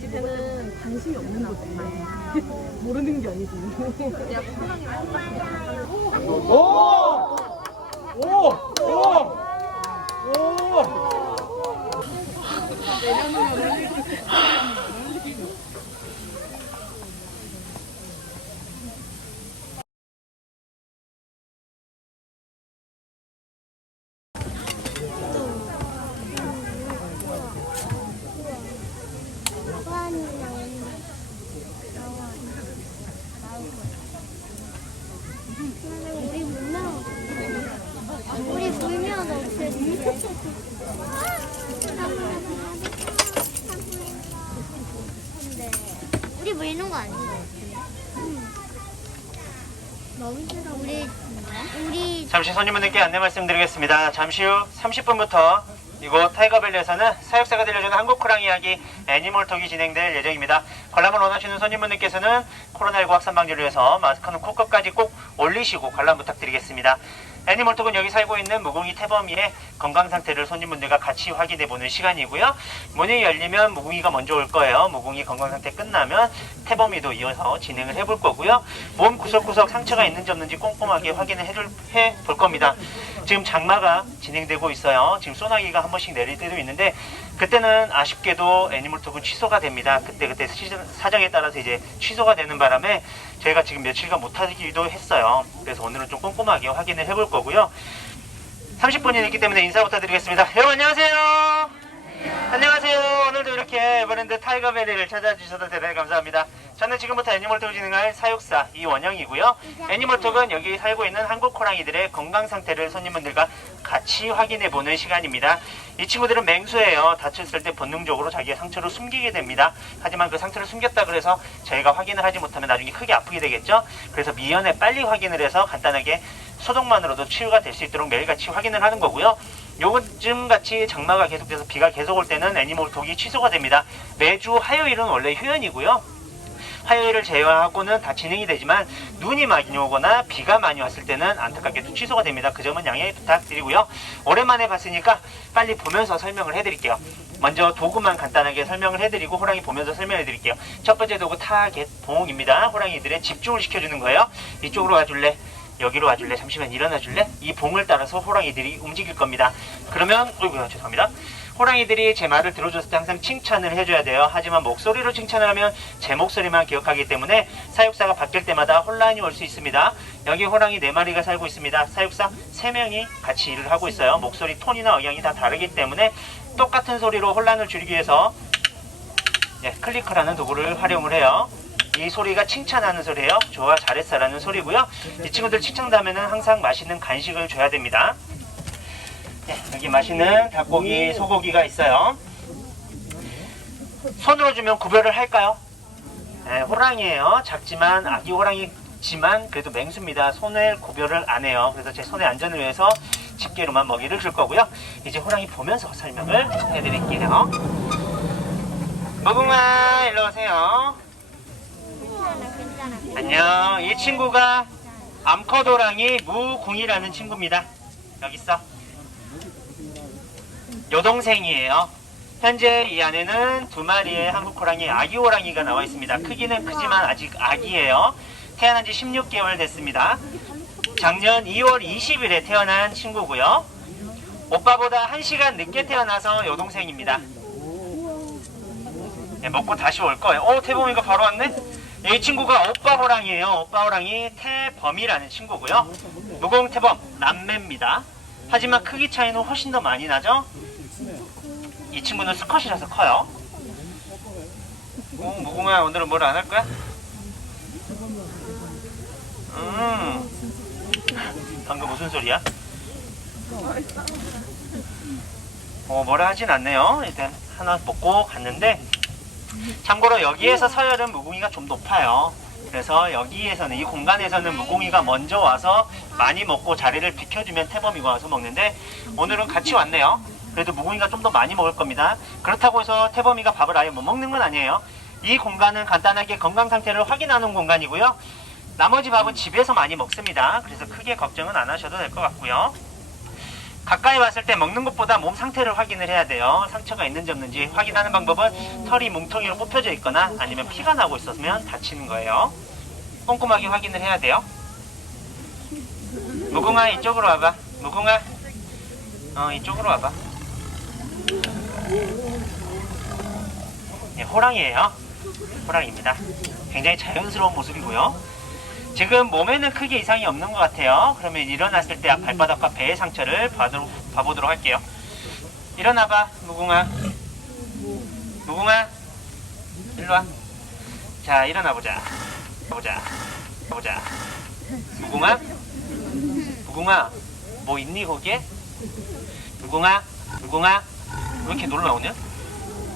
집에는 관심이 없는 거지. 모르는 게 아니지. 야, 오! 오! 오! 오! 우리 물면 없겠지? 우리 물는 거 아니지? 우리 잠시 손님분들께 안내 말씀드리겠습니다. 잠시 후 30분부터 이곳 타이거밸리에서는 사육사가 들려주는 한국 호랑이 이야기 애니멀톡이 진행될 예정입니다. 관람을 원하시는 손님분들께서는 코로나19 확산 방지를 위해서 마스크는 코끝까지 꼭 올리시고 관람 부탁드리겠습니다. 애니멀톡은 여기 살고 있는 무궁이 태범이의 건강 상태를 손님분들과 같이 확인해보는 시간이고요. 문이 열리면 무궁이가 먼저 올 거예요. 무궁이 건강 상태 끝나면 태범이도 이어서 진행을 해볼 거고요. 몸 구석구석 상처가 있는지 없는지 꼼꼼하게 확인을 해볼 겁니다. 지금 장마가 진행되고 있어요. 지금 소나기가 한 번씩 내릴 때도 있는데 그때는 아쉽게도 애니멀톡은 취소가 됩니다. 그때 사정에 따라서 이제 취소가 되는 바람에 저희가 지금 며칠간 못하기도 했어요. 그래서 오늘은 좀 꼼꼼하게 확인을 해볼 거고요. 30분이 있기 때문에 인사부터 드리겠습니다. 여러분 안녕하세요. 안녕하세요. 오늘도 이렇게 에버랜드 타이거밸리를 찾아주셔서 대단히 감사합니다. 저는 지금부터 애니멀톡을 진행할 사육사 이원영이고요. 애니멀톡은 여기 살고 있는 한국 호랑이들의 건강 상태를 손님분들과 같이 확인해보는 시간입니다. 이 친구들은 맹수예요. 다쳤을 때 본능적으로 자기의 상처를 숨기게 됩니다. 하지만 그 상처를 숨겼다 그래서 저희가 확인을 하지 못하면 나중에 크게 아프게 되겠죠. 그래서 미연에 빨리 확인을 해서 간단하게 소독만으로도 치유가 될 수 있도록 매일같이 확인을 하는 거고요. 요즘같이 장마가 계속돼서 비가 계속 올 때는 애니멀톡이 취소가 됩니다. 매주 화요일은 원래 휴연이고요. 화요일을 제외하고는 다 진행이 되지만 눈이 많이 오거나 비가 많이 왔을 때는 안타깝게도 취소가 됩니다. 그 점은 양해 부탁드리고요. 오랜만에 봤으니까 빨리 보면서 설명을 해드릴게요. 먼저 도구만 간단하게 설명을 해드리고 호랑이 보면서 설명해 드릴게요. 첫 번째 도구 타겟 봉입니다. 호랑이들의 집중을 시켜주는 거예요. 이쪽으로 와줄래? 여기로 와줄래? 잠시만 일어나줄래? 이 봉을 따라서 호랑이들이 움직일 겁니다. 그러면 어이구야 죄송합니다. 호랑이들이 제 말을 들어줬을 때 항상 칭찬을 해줘야 돼요. 하지만 목소리로 칭찬을 하면 제 목소리만 기억하기 때문에 사육사가 바뀔 때마다 혼란이 올 수 있습니다. 여기 호랑이 4마리가 살고 있습니다. 사육사 3명이 같이 일을 하고 있어요. 목소리 톤이나 억양이 다 다르기 때문에 똑같은 소리로 혼란을 줄이기 위해서 클리커라는 도구를 활용을 해요. 이 소리가 칭찬하는 소리예요. 좋아 잘했어 라는 소리고요. 이 친구들 칭찬 다음에는 항상 맛있는 간식을 줘야 됩니다. 여기 맛있는 닭고기, 소고기가 있어요. 손으로 주면 구별을 할까요? 호랑이에요. 작지만 아기 호랑이지만 그래도 맹수입니다. 손을 구별을 안 해요. 그래서 제 손의 안전을 위해서 집게로만 먹이를 줄 거고요. 이제 호랑이 보면서 설명을 해드릴게요. 무궁아 일로 오세요. 안녕. 이 친구가 암컷 호랑이 무궁이라는 친구입니다. 여기 있어. 여동생이에요. 현재 이 안에는 2마리의 한국 호랑이 아기 호랑이가 나와 있습니다. 크기는 크지만 아직 아기예요. 태어난 지 16개월 됐습니다. 작년 2월 20일에 태어난 친구고요. 오빠보다 1시간 늦게 태어나서 여동생입니다. 먹고 다시 올 거예요. 태범이가 바로 왔네? 이 친구가 오빠 호랑이에요. 오빠 호랑이 태범이라는 친구고요. 무공태범 남매입니다. 하지만 크기 차이는 훨씬 더 많이 나죠? 이 친구는 수컷이라서 커요. 무궁아 오늘은 뭘 안 할 거야? 방금 무슨 소리야? 뭐라 하진 않네요. 일단 하나 먹고 갔는데 참고로 여기에서 서열은 무궁이가 좀 높아요. 그래서 여기에서는 이 공간에서는 무궁이가 먼저 와서 많이 먹고 자리를 비켜주면 태범이가 와서 먹는데 오늘은 같이 왔네요. 그래도 무궁이가 좀 더 많이 먹을 겁니다. 그렇다고 해서 태범이가 밥을 아예 못 먹는 건 아니에요. 이 공간은 간단하게 건강 상태를 확인하는 공간이고요. 나머지 밥은 집에서 많이 먹습니다. 그래서 크게 걱정은 안 하셔도 될 것 같고요. 가까이 왔을 때 먹는 것보다 몸 상태를 확인을 해야 돼요. 상처가 있는지 없는지 확인하는 방법은 털이 뭉텅이로 뽑혀져 있거나 아니면 피가 나고 있었으면 다치는 거예요. 꼼꼼하게 확인을 해야 돼요. 무궁아 이쪽으로 와봐. 무궁아 이쪽으로 와봐. 네, 호랑이에요. 호랑이입니다. 굉장히 자연스러운 모습이고요. 지금 몸에는 크게 이상이 없는 것 같아요. 그러면 일어났을 때 발바닥과 배의 상처를 봐보도록 할게요. 일어나봐, 무궁아. 무궁아, 일로와. 자, 일어나보자. 보자. 무궁아? 무궁아, 뭐 있니 거기에? 무궁아? 왜 이렇게 놀라오냐?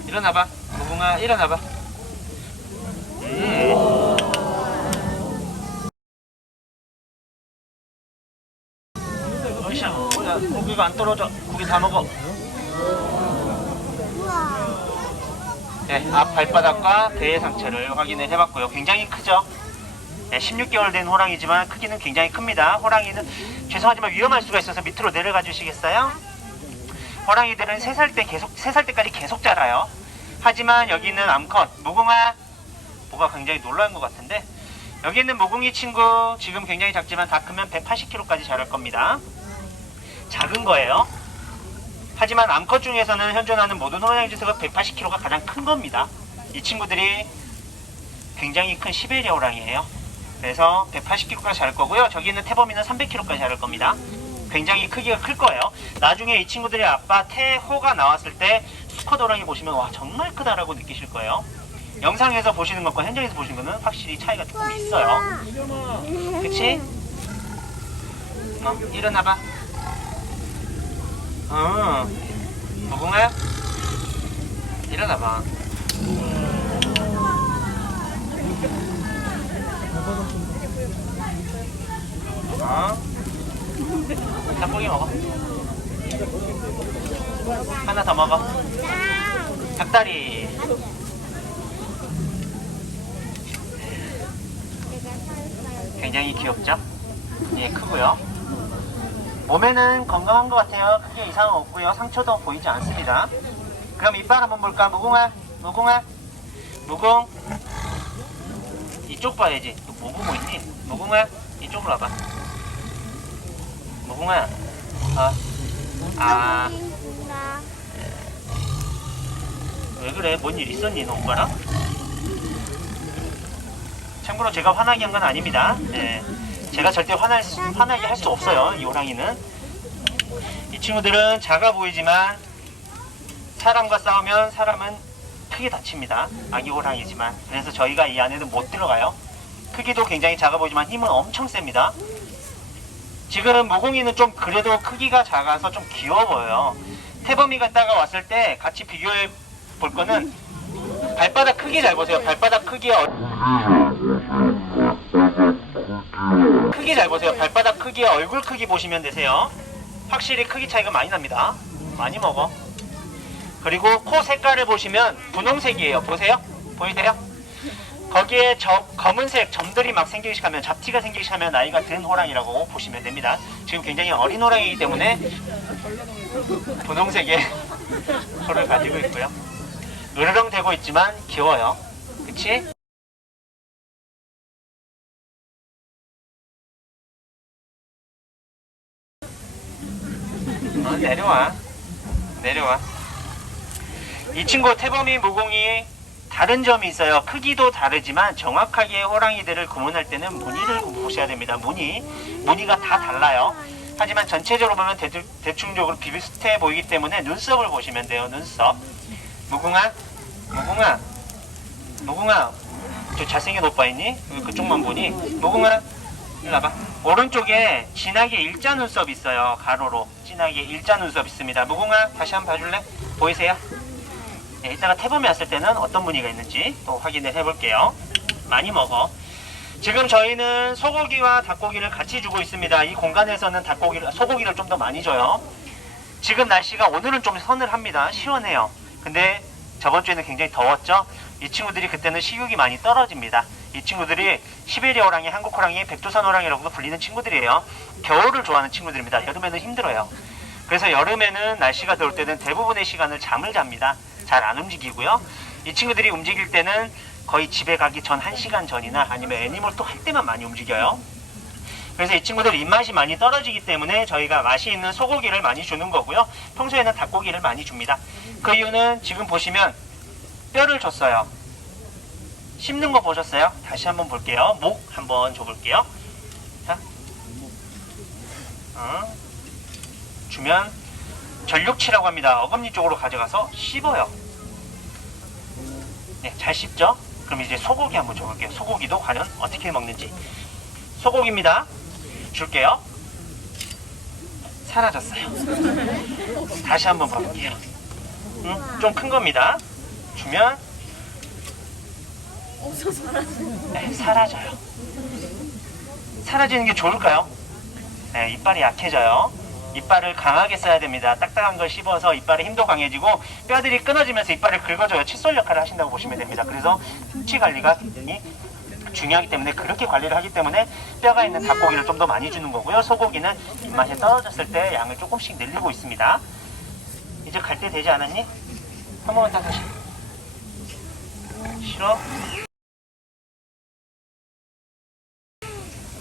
일어나봐. 무궁아, 일어나봐. 고기가 안 떨어져. 고기 다 먹어. 네, 앞 발바닥과 배의 상처를 확인을 해봤고요. 굉장히 크죠? 네, 16개월 된 호랑이지만 크기는 굉장히 큽니다. 호랑이는 죄송하지만 위험할 수가 있어서 밑으로 내려가 주시겠어요? 호랑이들은 3살 때까지 계속 자라요. 하지만 여기 있는 암컷, 무궁화, 뭐가 굉장히 놀라운 것 같은데, 여기 있는 무궁이 친구 지금 굉장히 작지만 다 크면 180kg까지 자랄 겁니다. 작은 거예요. 하지만 암컷 중에서는 현존하는 모든 호랑이 중에서 180kg가 가장 큰 겁니다. 이 친구들이 굉장히 큰 시베리아 호랑이에요. 그래서 180kg까지 자랄 거고요. 저기 있는 태범이는 300kg까지 자랄 겁니다. 굉장히 크기가 클 거예요. 나중에 이 친구들의 아빠 태호가 나왔을 때 수컷 호랑이 보시면 와 정말 크다라고 느끼실 거예요. 영상에서 보시는 것과 현장에서 보시는 것은 확실히 차이가 조금 있어요. 그치? 일어나봐. 무궁아, 일어나봐. 닭고기 먹어. 하나 더 먹어. 닭다리. 굉장히 귀엽죠? 예, 크고요. 몸에는 건강한 것 같아요. 크게 이상은 없고요. 상처도 보이지 않습니다. 그럼 이빨 한번 볼까? 무궁아, 무궁. 이쪽 봐야지. 너 뭐 보고 있니? 무궁아, 이쪽으로 와봐. 무궁아. 왜 그래? 뭔 일 있었니, 너 오빠랑? 참고로 제가 화나게 한 건 아닙니다. 네. 제가 절대 화나게 할 수 없어요. 이 호랑이는. 이 친구들은 작아 보이지만 사람과 싸우면 사람은 크게 다칩니다. 아기 호랑이지만. 그래서 저희가 이 안에는 못 들어가요. 크기도 굉장히 작아 보이지만 힘은 엄청 셉니다. 지금 무궁이는 좀 그래도 크기가 작아서 좀 귀여워 보여요. 태범이 갔다가 왔을 때 같이 비교해 볼 거는 발바닥 크기 잘 보세요. 발바닥 크기에 발바닥 크기에 얼굴 크기 보시면 되세요. 확실히 크기 차이가 많이 납니다. 많이 먹어. 그리고 코 색깔을 보시면 분홍색이에요. 보세요. 보이세요? 거기에 검은색 점들이 막 생기기 시작하면, 잡티가 생기기 시작하면 나이가 든 호랑이라고 보시면 됩니다. 지금 굉장히 어린 호랑이이기 때문에 분홍색의 코를 가지고 있고요. 으르렁 대고 있지만 귀여워요. 그치? 내려와. 이 친구 태범이 무궁이 다른 점이 있어요. 크기도 다르지만 정확하게 호랑이들을 구분할 때는 무늬를 보셔야 됩니다. 무늬가 다 달라요. 하지만 전체적으로 보면 대충적으로 비슷해 보이기 때문에 눈썹을 보시면 돼요. 눈썹. 무궁아, 저 잘생긴 오빠 있니? 왜 그쪽만 보니? 무궁아, 일로 와봐. 오른쪽에 진하게 일자 눈썹 있어요. 가로로 진하게 일자 눈썹 있습니다. 무궁아, 다시 한번 봐줄래? 보이세요? 네, 이따가 태범이 왔을 때는 어떤 무늬가 있는지 또 확인을 해볼게요. 많이 먹어. 지금 저희는 소고기와 닭고기를 같이 주고 있습니다. 이 공간에서는 소고기를 좀 더 많이 줘요. 지금 날씨가 오늘은 좀 서늘합니다. 시원해요. 근데 저번 주에는 굉장히 더웠죠? 이 친구들이 그때는 식욕이 많이 떨어집니다. 이 친구들이 시베리아 호랑이, 한국 호랑이, 백두산 호랑이라고도 불리는 친구들이에요. 겨울을 좋아하는 친구들입니다. 여름에는 힘들어요. 그래서 여름에는 날씨가 더울 때는 대부분의 시간을 잠을 잡니다. 잘 안 움직이고요. 이 친구들이 움직일 때는 거의 집에 가기 전 1시간 전이나 아니면 애니멀톡 할 때만 많이 움직여요. 그래서 이 친구들 입맛이 많이 떨어지기 때문에 저희가 맛이 있는 소고기를 많이 주는 거고요. 평소에는 닭고기를 많이 줍니다. 그 이유는 지금 보시면 뼈를 줬어요. 씹는 거 보셨어요? 다시 한번 볼게요. 목 한번 줘볼게요. 자, 주면 전육치라고 합니다. 어금니 쪽으로 가져가서 씹어요. 네, 잘 씹죠? 그럼 이제 소고기 한번 줘볼게요. 소고기도 과연 어떻게 먹는지. 소고기입니다. 줄게요. 사라졌어요. 다시 한번 봐볼게요. 좀 큰 겁니다. 주면 네, 사라져요. 사라지는 게 좋을까요? 네, 이빨이 약해져요. 이빨을 강하게 써야 됩니다. 딱딱한 걸 씹어서 이빨의 힘도 강해지고 뼈들이 끊어지면서 이빨을 긁어줘요. 칫솔 역할을 하신다고 보시면 됩니다. 그래서 치 관리가 굉장히 중요하기 때문에 그렇게 관리를 하기 때문에 뼈가 있는 닭고기를 좀 더 많이 주는 거고요. 소고기는 입맛이 떨어졌을 때 양을 조금씩 늘리고 있습니다. 이제 갈 때 되지 않았니? 한 번만 더 다시. 싫어?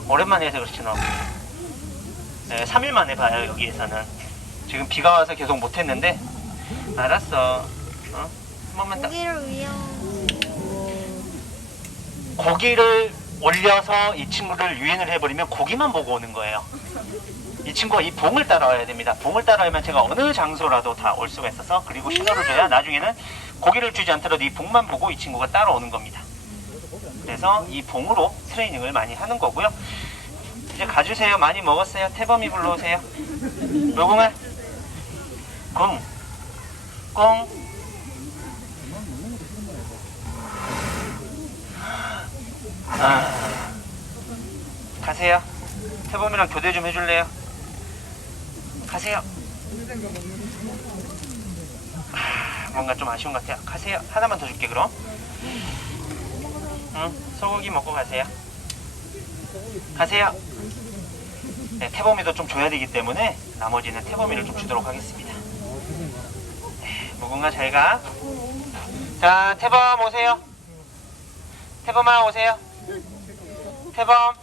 오랜만에 해서 그렇지 너. 네, 3일 만에 봐요. 여기에서는 지금 비가 와서 계속 못했는데 알았어. 한 번만 딱. 고기를 위해 고기를 올려서 이 친구를 유인을 해버리면 고기만 보고 오는 거예요. 이 친구가 이 봉을 따라와야 됩니다. 봉을 따라오면 제가 어느 장소라도 다 올 수가 있어서 그리고 신호를 줘야 나중에는 고기를 주지 않더라도 이 봉만 보고 이 친구가 따라오는 겁니다. 그래서 이 봉으로 트레이닝을 많이 하는 거고요. 이제 가주세요. 많이 먹었어요. 태범이 불러오세요. 로공아 공 꽁. 가세요. 태범이랑 교대 좀 해줄래요? 가세요. 뭔가 좀 아쉬운 것 같아요. 가세요. 하나만 더 줄게 그럼. 소고기 먹고 가세요. 가세요. 네, 태범이도 좀 줘야 되기 때문에 나머지는 태범이를 좀 주도록 하겠습니다. 네, 무궁화 잘 가. 자, 태범 오세요. 태범아 오세요. 태범.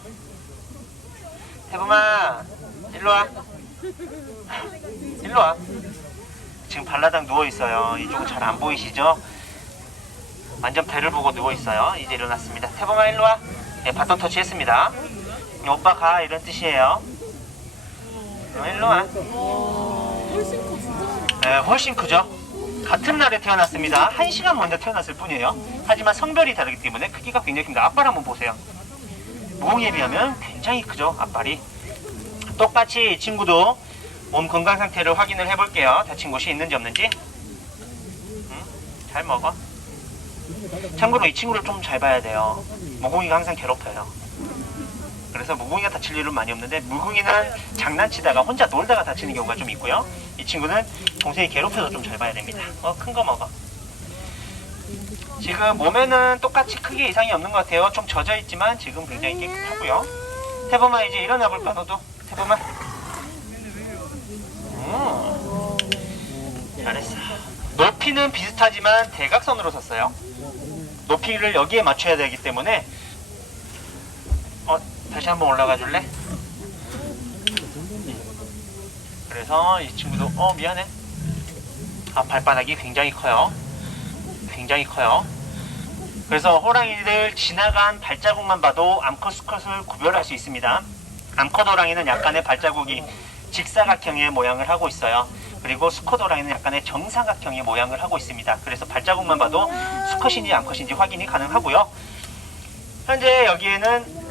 태범아 일로와. 일로와. 지금 발라당 누워있어요. 이쪽은 잘 안 보이시죠? 완전 배를 보고 누워있어요. 이제 일어났습니다. 태범아 일로와. 네, 바톤 터치 했습니다. 오빠 가 이런 뜻이에요. 일로와. 네, 훨씬 크죠? 같은 날에 태어났습니다. 1시간 먼저 태어났을 뿐이에요. 하지만 성별이 다르기 때문에 크기가 굉장히 큽니다. 앞발 한번 보세요. 무궁에 비하면 굉장히 크죠, 앞발이. 똑같이 이 친구도 몸 건강 상태를 확인을 해볼게요. 다친 곳이 있는지 없는지. 잘 먹어. 참고로 이 친구를 좀 잘 봐야 돼요. 무궁이가 항상 괴롭혀요. 그래서 무궁이가 다칠 일은 많이 없는데 무궁이는 장난치다가 혼자 놀다가 다치는 경우가 좀 있고요. 이 친구는 동생이 괴롭혀서 좀 잘 봐야 됩니다. 큰 거 먹어. 지금 몸에는 똑같이 크게 이상이 없는 것 같아요. 좀 젖어있지만 지금 굉장히 깨끗하고요. 태범아 이제 일어나 볼까 너도? 태범아. 잘했어. 높이는 비슷하지만 대각선으로 섰어요. 높이를 여기에 맞춰야 되기 때문에 다시 한번 올라가 줄래? 그래서 이 친구도 미안해. 발바닥이 굉장히 커요. 굉장히 커요. 그래서 호랑이들 지나간 발자국만 봐도 암컷 수컷을 구별할 수 있습니다. 암컷 호랑이는 약간의 발자국이 직사각형의 모양을 하고 있어요. 그리고 수컷 호랑이는 약간의 정사각형의 모양을 하고 있습니다. 그래서 발자국만 봐도 수컷인지 암컷인지 확인이 가능하고요. 현재 여기에는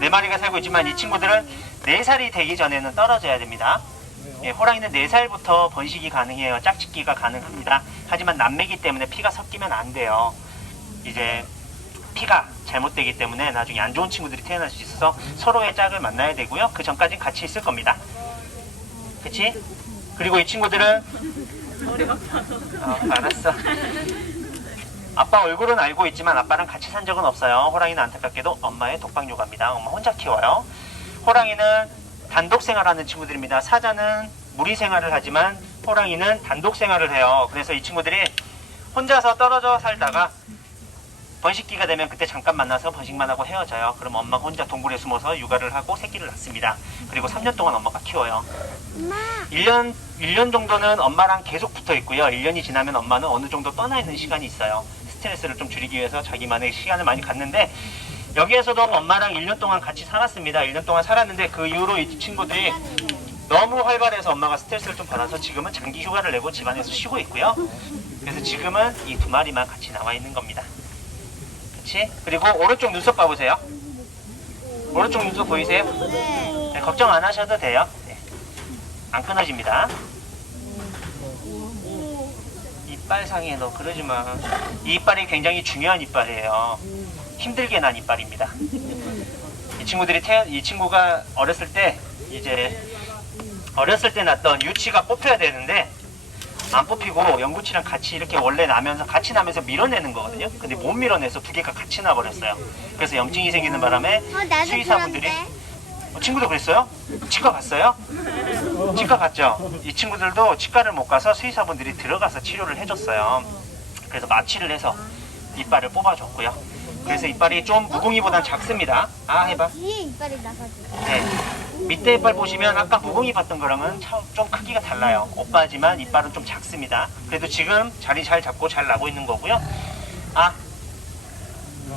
4마리가 살고 있지만 이 친구들은 4살이 되기 전에는 떨어져야 됩니다. 호랑이는 4살부터 번식이 가능해요. 짝짓기가 가능합니다. 하지만 남매기 때문에 피가 섞이면 안 돼요. 이제 피가 잘못되기 때문에 나중에 안 좋은 친구들이 태어날 수 있어서 서로의 짝을 만나야 되고요. 그 전까지는 같이 있을 겁니다. 그치? 그리고 이 친구들은 알았어. 아빠 얼굴은 알고 있지만 아빠랑 같이 산 적은 없어요. 호랑이는 안타깝게도 엄마의 독박 육아입니다. 엄마 혼자 키워요. 호랑이는 단독 생활하는 친구들입니다. 사자는 무리 생활을 하지만 호랑이는 단독 생활을 해요. 그래서 이 친구들이 혼자서 떨어져 살다가 번식기가 되면 그때 잠깐 만나서 번식만 하고 헤어져요. 그럼 엄마가 혼자 동굴에 숨어서 육아를 하고 새끼를 낳습니다. 그리고 3년 동안 엄마가 키워요. 1년 정도는 엄마랑 계속 붙어 있고요. 1년이 지나면 엄마는 어느 정도 떠나 있는 시간이 있어요. 스트레스를 좀 줄이기 위해서 자기만의 시간을 많이 갖는데, 여기에서도 엄마랑 1년 동안 같이 살았습니다. 1년 동안 살았는데 그 이후로 이 친구들이 너무 활발해서 엄마가 스트레스를 좀 받아서 지금은 장기 휴가를 내고 집안에서 쉬고 있고요. 그래서 지금은 이 두 마리만 같이 나와 있는 겁니다. 그치? 그리고 오른쪽 눈썹 봐보세요. 오른쪽 눈썹 보이세요? 네, 걱정 안 하셔도 돼요. 네. 안 끊어집니다. 이빨 상에 너 그러지 마. 이 이빨이 굉장히 중요한 이빨이에요. 힘들게 난 이빨입니다. 이 친구가 어렸을 때 났던 유치가 뽑혀야 되는데 안 뽑히고 연구치랑 같이 이렇게 원래 같이 나면서 밀어내는 거거든요. 근데 못 밀어내서 두 개가 같이 나버렸어요. 그래서 염증이 생기는 바람에 나도 수의사분들이 그런데. 친구도 그랬어요? 치과 갔어요? 치과 갔죠? 이 친구들도 치과를 못 가서 수의사분들이 들어가서 치료를 해줬어요. 그래서 마취를 해서 이빨을 뽑아줬고요. 그래서 이빨이 좀 무궁이보단 작습니다. 해봐. 뒤에 이빨이 나가지고. 네. 밑에 이빨 보시면 아까 무궁이 봤던 거랑은 좀 크기가 달라요. 오빠지만 이빨은 좀 작습니다. 그래도 지금 자리 잘 잡고 잘 나고 있는 거고요.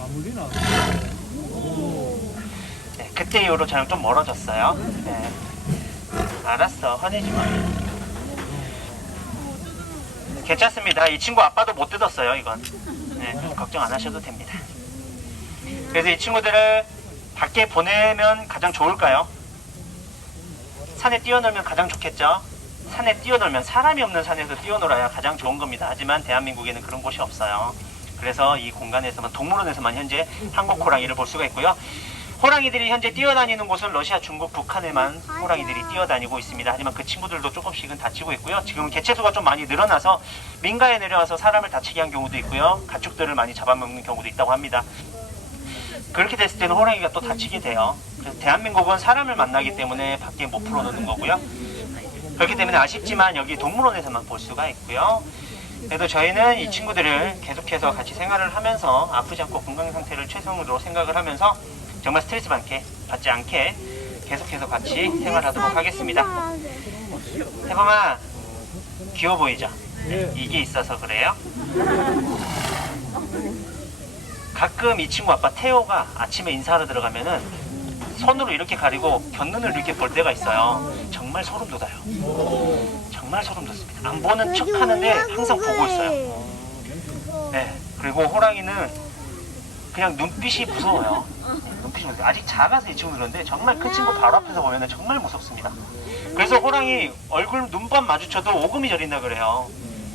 물리나? 네, 그때 이후로 저랑 좀 멀어졌어요. 네. 알았어, 화내지 마. 괜찮습니다. 이 친구 아빠도 못 뜯었어요, 이건. 네, 걱정 안 하셔도 됩니다. 그래서 이 친구들을 밖에 보내면 가장 좋을까요? 산에 뛰어놀면 가장 좋겠죠? 산에 뛰어놀면 사람이 없는 산에서 뛰어놀아야 가장 좋은 겁니다. 하지만 대한민국에는 그런 곳이 없어요. 그래서 이 공간에서만, 동물원에서만 현재 한국 호랑이를 볼 수가 있고요. 호랑이들이 현재 뛰어다니는 곳은 러시아, 중국, 북한에만 호랑이들이 뛰어다니고 있습니다. 하지만 그 친구들도 조금씩은 다치고 있고요. 지금 개체수가 좀 많이 늘어나서 민가에 내려와서 사람을 다치게 한 경우도 있고요. 가축들을 많이 잡아먹는 경우도 있다고 합니다. 그렇게 됐을 때는 호랑이가 또 다치게 돼요. 그래서 대한민국은 사람을 만나기 때문에 밖에 못 풀어놓는 거고요. 그렇기 때문에 아쉽지만 여기 동물원에서만 볼 수가 있고요. 그래도 저희는 이 친구들을 계속해서 같이 생활을 하면서 아프지 않고 건강 상태를 최선으로 생각을 하면서 정말 스트레스 받지 않게 계속해서 같이 생활하도록 하겠습니다. 해범아, 귀여워 보이죠? 네, 이게 있어서 그래요. 가끔 이 친구 아빠 태호가 아침에 인사하러 들어가면은 손으로 이렇게 가리고 곁눈을 이렇게 볼 때가 있어요. 정말 소름 돋아요. 정말 소름 돋습니다. 안 보는 척 하는데 항상 보고 있어요. 네, 그리고 호랑이는 그냥 눈빛이 무서워요. 눈빛이 무서워요. 아직 작아서 이 친구 그런데 정말 큰 친구 바로 앞에서 보면은 정말 무섭습니다. 그래서 호랑이 얼굴 눈밤 마주쳐도 오금이 저린다 그래요.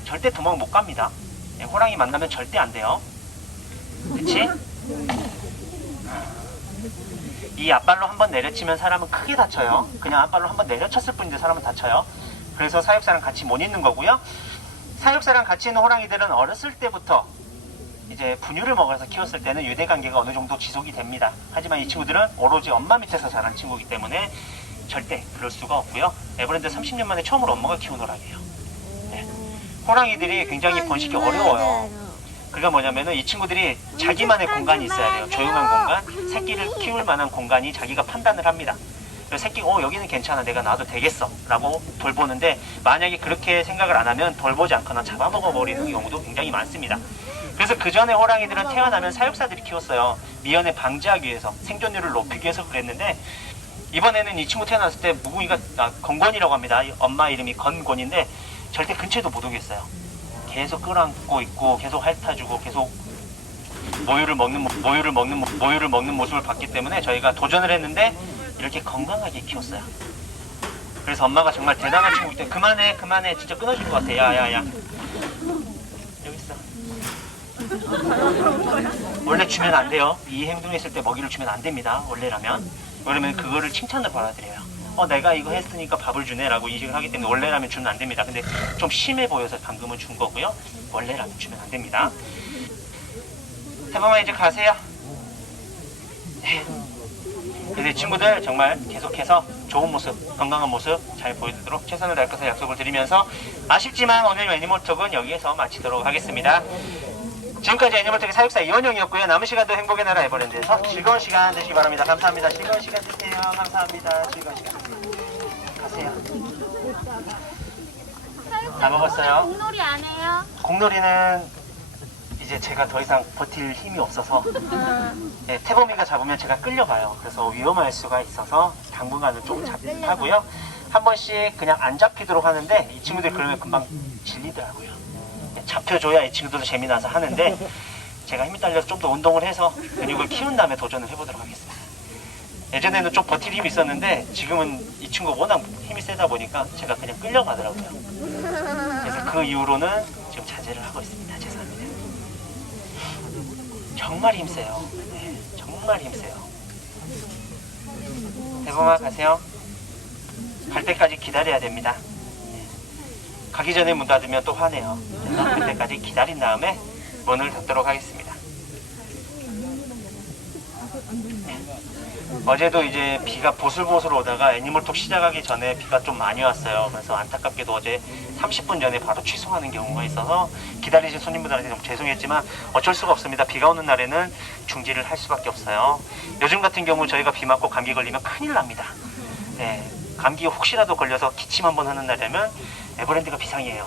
절대 도망 못 갑니다. 네, 호랑이 만나면 절대 안 돼요. 그치? 이 앞발로 한번 내려치면 사람은 크게 다쳐요. 그냥 앞발로 한번 내려쳤을 뿐인데 사람은 다쳐요. 그래서 사육사랑 같이 못 있는 거고요. 사육사랑 같이 있는 호랑이들은 어렸을 때부터 이제 분유를 먹어서 키웠을 때는 유대관계가 어느 정도 지속이 됩니다. 하지만 이 친구들은 오로지 엄마 밑에서 자란 친구이기 때문에 절대 그럴 수가 없고요. 에버랜드 30년 만에 처음으로 엄마가 키운 호랑이에요. 네. 호랑이들이 굉장히 번식이 어려워요. 그게 뭐냐면은 이 친구들이 자기만의 공간이 있어야 돼요. 조용한 공간, 새끼를 키울 만한 공간이 자기가 판단을 합니다. 그래서 새끼가 여기는 괜찮아, 내가 놔도 되겠어 라고 돌보는데, 만약에 그렇게 생각을 안 하면 돌보지 않거나 잡아먹어 버리는 경우도 굉장히 많습니다. 그래서 그 전에 호랑이들은 태어나면 사육사들이 키웠어요. 미연에 방지하기 위해서, 생존율을 높이기 위해서 그랬는데, 이번에는 이 친구 태어났을 때 무궁이가 건건이라고 합니다. 엄마 이름이 건곤인데 절대 근처에도 못 오겠어요. 계속 끌어안고 있고 계속 핥아주고 계속 모유를 먹는 모습을 봤기 때문에 저희가 도전을 했는데 이렇게 건강하게 키웠어요. 그래서 엄마가 정말 대단한 친구일 때 그만해 진짜 끊어질 것 같아. 야야야 여기 있어. 원래 주면 안 돼요. 이 행동했을 때 먹이를 주면 안 됩니다. 원래라면. 그러면 그거를 칭찬을 받아들여요. 내가 이거 했으니까 밥을 주네 라고 인식을 하기 때문에 원래라면 주면 안 됩니다. 근데 좀 심해 보여서 방금은 준 거고요. 원래라면 주면 안 됩니다. 해범아 이제 가세요. 네. 그래서 이 친구들 정말 계속해서 좋은 모습, 건강한 모습 잘 보여드리도록 최선을 다할 것을 약속을 드리면서 아쉽지만 오늘 애니멀톡은 여기에서 마치도록 하겠습니다. 지금까지 애니멀톡의 사육사 이원영이었고요. 남은 시간도 행복의 나라 에버랜드에서 즐거운 시간 되시기 바랍니다. 감사합니다. 즐거운 시간 되세요. 감사합니다. 즐거운 시간. 가세요. 다 먹었어요? 공놀이 안 해요? 공놀이는 이제 제가 더 이상 버틸 힘이 없어서 네, 태범이가 잡으면 제가 끌려가요. 그래서 위험할 수가 있어서 당분간은 좀 하고요. 한 번씩 그냥 안 잡히도록 하는데 이 친구들이 그러면 금방 질리더라고요. 잡혀줘야 이 친구들도 재미나서 하는데 제가 힘이 딸려서 좀 더 운동을 해서 근육을 키운 다음에 도전을 해보도록 하겠습니다. 예전에는 좀 버틸 힘이 있었는데 지금은 이 친구가 워낙 힘이 세다 보니까 제가 그냥 끌려가더라고요. 그래서 그 이후로는 지금 자제를 하고 있습니다. 죄송합니다. 정말 힘세요. 네, 정말 힘세요. 대범아 가세요. 갈 때까지 기다려야 됩니다. 네. 가기 전에 문 닫으면 또 화내요. 그래서 그때까지 기다린 다음에 문을 닫도록 하겠습니다. 네. 어제도 이제 비가 보슬보슬 오다가 애니멀톡 시작하기 전에 비가 좀 많이 왔어요. 그래서 안타깝게도 어제 30분 전에 바로 취소하는 경우가 있어서 기다리신 손님분들한테 좀 죄송했지만 어쩔 수가 없습니다. 비가 오는 날에는 중지를 할 수밖에 없어요. 요즘 같은 경우 저희가 비 맞고 감기 걸리면 큰일 납니다. 네, 감기 혹시라도 걸려서 기침 한번 하는 날이면 에버랜드가 비상이에요.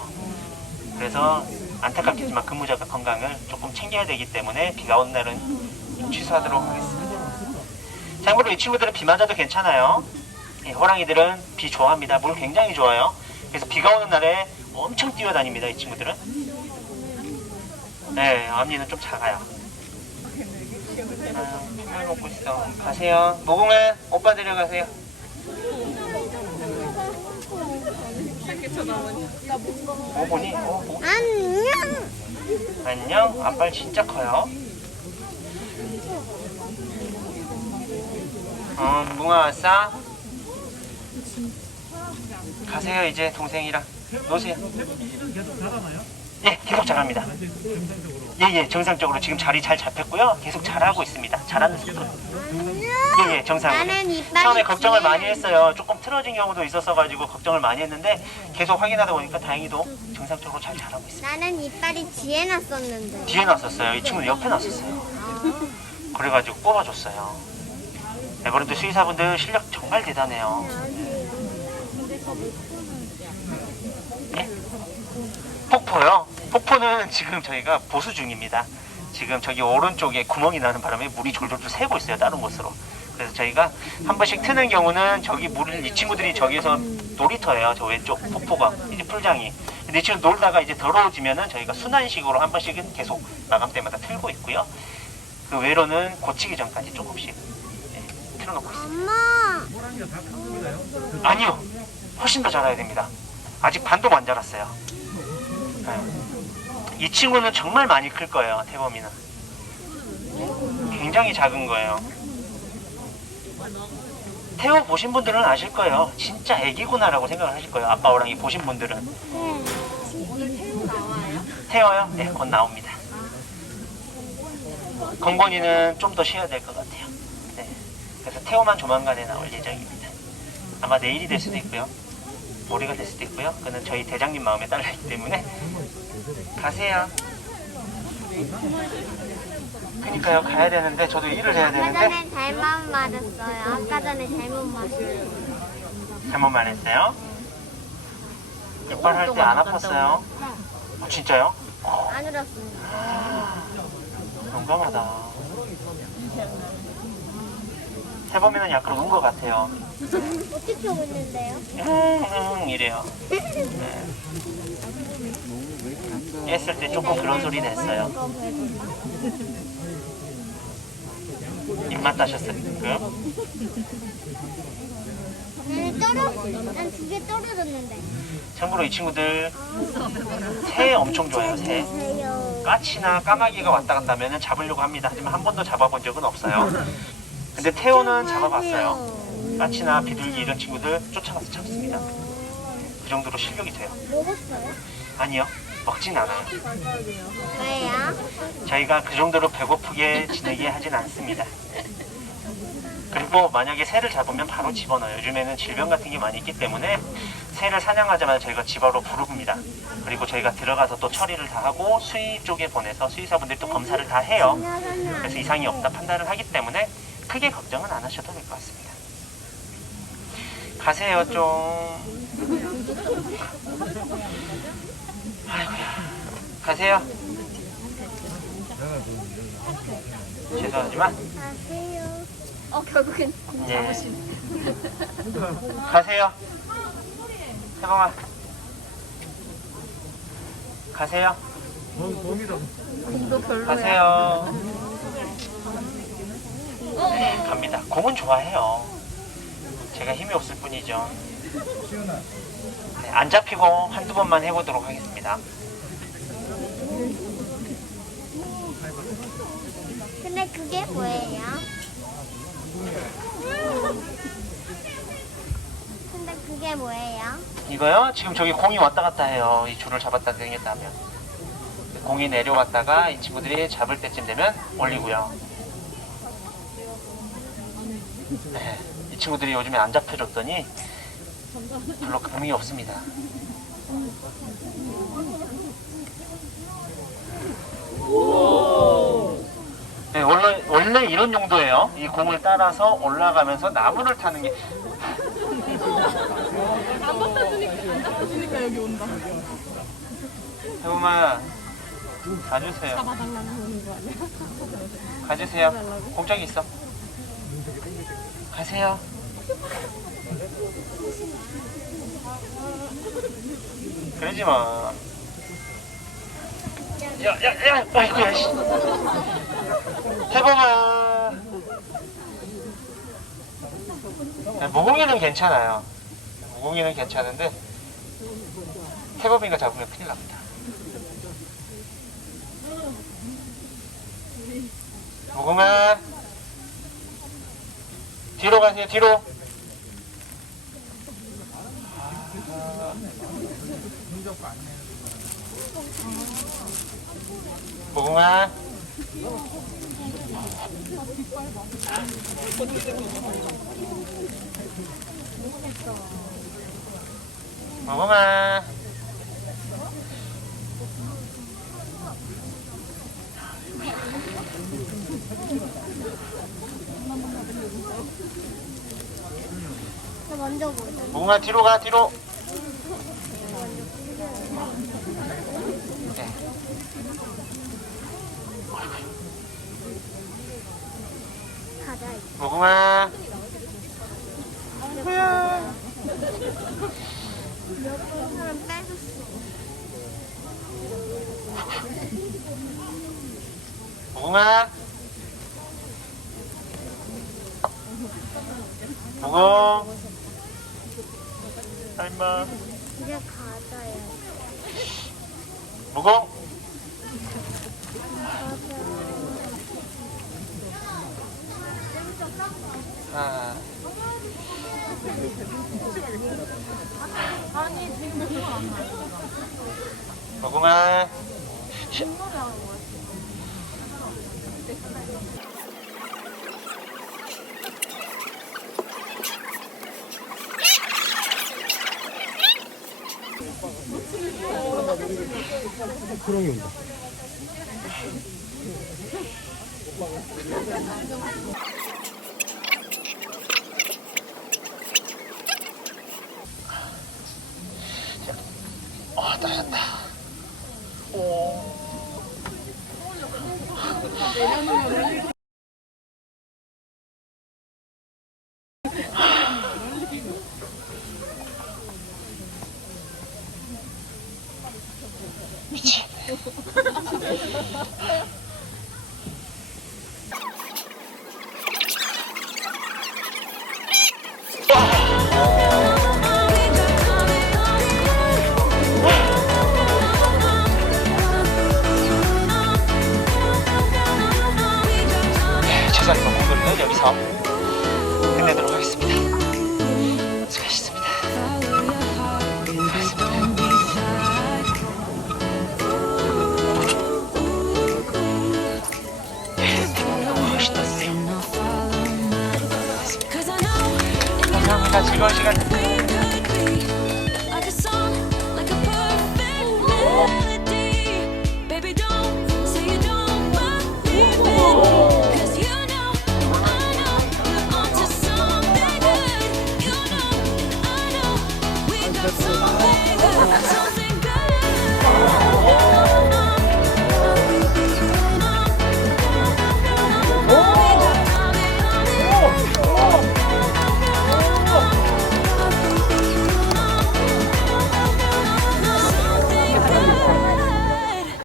그래서 안타깝겠지만 근무자가 건강을 조금 챙겨야 되기 때문에 비가 오는 날은 좀 취소하도록 하겠습니다. 참고로 이 친구들은 비 맞아도 괜찮아요. 예, 호랑이들은 비 좋아합니다. 물 굉장히 좋아요. 그래서 비가 오는 날에 엄청 뛰어다닙니다. 이 친구들은. 네, 언니는 좀 작아요. 잘 먹고 있어. 가세요. 모공아, 오빠 데려가세요. 뭐 보니? 뭐? 안녕. 안녕. 앞발 진짜 커요. 뭉아 왔어? 가세요. 이제 동생이랑 노세요. 계속 자라나요? 예, 계속 자랍니다. 예, 정상적으로 지금 자리 잘 잡혔고요. 계속 잘하고 있습니다. 잘하는 속도. 예, 정상으로. 나는 이빨이 처음에 걱정을 뒤에 많이 했어요. 조금 틀어진 경우도 있었어가지고 걱정을 많이 했는데 계속 확인하다 보니까 다행히도 정상적으로 잘 자라고 있습니다. 나는 이빨이 뒤에 났었는데. 뒤에 놨었어요. 이 친구는 옆에 놨었어요. 그래가지고 뽑아줬어요. 에버랜드 수의사분들 실력 정말 대단해요. 예? 폭포요? 폭포는 지금 저희가 보수 중입니다. 지금 저기 오른쪽에 구멍이 나는 바람에 물이 졸졸졸 새고 있어요. 다른 곳으로. 그래서 저희가 한 번씩 트는 경우는 저기 물을 이 친구들이 저기서 놀이터예요. 저 왼쪽 폭포가 이제 풀장이. 근데 지금 놀다가 이제 더러워지면은 저희가 순환식으로 한 번씩은 계속 마감 때마다 틀고 있고요. 그 외로는 고치기 전까지 조금씩 틀어놓고 있습니다. 엄마. 호랑이가 다 큰 겁니다요? 아니요, 훨씬 더 자라야 됩니다. 아직 반도 안 자랐어요. 네. 이 친구는 정말 많이 클 거예요. 태범이는 굉장히 작은 거예요. 태호 보신 분들은 아실 거예요. 진짜 애기구나라고 생각을 하실 거예요. 아빠 호랑이 보신 분들은. 오늘 태우 나와요? 태호요? 네, 곧 나옵니다. 건건이는 좀 더 쉬어야 될 것 같아요. 네. 그래서 태호만 조만간에 나올 예정입니다. 아마 내일이 될 수도 있고요. 모레가 될 수도 있고요. 그는 저희 대장님 마음에 딸려있기 때문에 가세요. 그러니까요, 가야 되는데 저도 일을 해야 아까 되는데 전에 잘못 말했어요. 아까 전에 잘못 말했어요. 잘못 말했어요. 이빨 할 때 안 아팠어요? 진짜요? 안 울었습니다. 용감하다. 태범이는 약간 운 것 같아요. 어떻게 웃는데요? 이래요. 네. 깼을 때 조금 그런 소리 냈어요. 입맛 따셨어요? 난 두 개 떨어졌는데. 참고로 이 친구들 새 엄청 좋아해요. 새. 주세요. 까치나 까마귀가 왔다 갔다 하면 잡으려고 합니다. 하지만 한 번도 잡아본 적은 없어요. 근데 태호는 잡아봤어요. 까치나 비둘기 이런 친구들 쫓아가서 잡습니다. 그 정도로 실력이 돼요. 먹었어요? 아니요, 먹진 않아요. 왜요? 저희가 그 정도로 배고프게 지내게 하진 않습니다. 그리고 만약에 새를 잡으면 바로 집어넣어요. 요즘에는 질병 같은 게 많이 있기 때문에 새를 사냥하자마자 저희가 집어로 부릅니다. 그리고 저희가 들어가서 또 처리를 다 하고 수의 쪽에 보내서 수의사분들이 또 검사를 다 해요. 그래서 이상이 없다 판단을 하기 때문에 크게 걱정은 안 하셔도 될 것 같습니다. 가세요 좀. 아이고야. 가세요. 죄송하지만 가세요. 결국엔 예. 가세요. 세봉아. 가세요. 곰이다. 공도 별로야. 가세요. 네, 갑니다. 공은 좋아해요. 제가 힘이 없을 뿐이죠. 네, 안 잡히고 한두 번만 해보도록 하겠습니다. 근데 그게 뭐예요? 근데 그게 뭐예요? 이거요? 지금 저기 공이 왔다 갔다 해요. 이 줄을 잡았다 당겼다 하면. 공이 내려왔다가 이 친구들이 잡을 때쯤 되면 올리고요. 네, 이 친구들이 요즘에 안 잡혀줬더니 별로 감흥이 없습니다. 네, 원래 이런 용도예요. 이 공을 따라서 올라가면서 나무를 타는 게. 안 덮여주니까 여기 온다. 세범아, 가주세요. 잡아달라고 하는 거 아니야? 가주세요. 공장이 있어. 가세요. 그러지 마. 야, 아이고야, 씨. 세범아. 모공이는 괜찮아요. 모공이는 괜찮은데, 세범이가 잡으면 큰일 납니다. 모공아. 뒤로 가세요, 뒤로. 모공아. 모공아. 나 먼저 보자. 모공아, 뒤로 가, 뒤로. 네. 가자. 모공아. 몇번 사람 빼줬어. 모공아. 모공. 엄마. 이제 가자요. 모공. 아. 아니 지금 왜 그걸 안 나? 모공아. 뒷노래 하는 거야. 크롱이 온다. 떨어졌다. 오. 미치. 최선의 공부는 여기서 끝내도록 하겠습니다. 수고하셨습니다. 고맙습니다. 네, 너무 멋있었어요. 즐거운 시간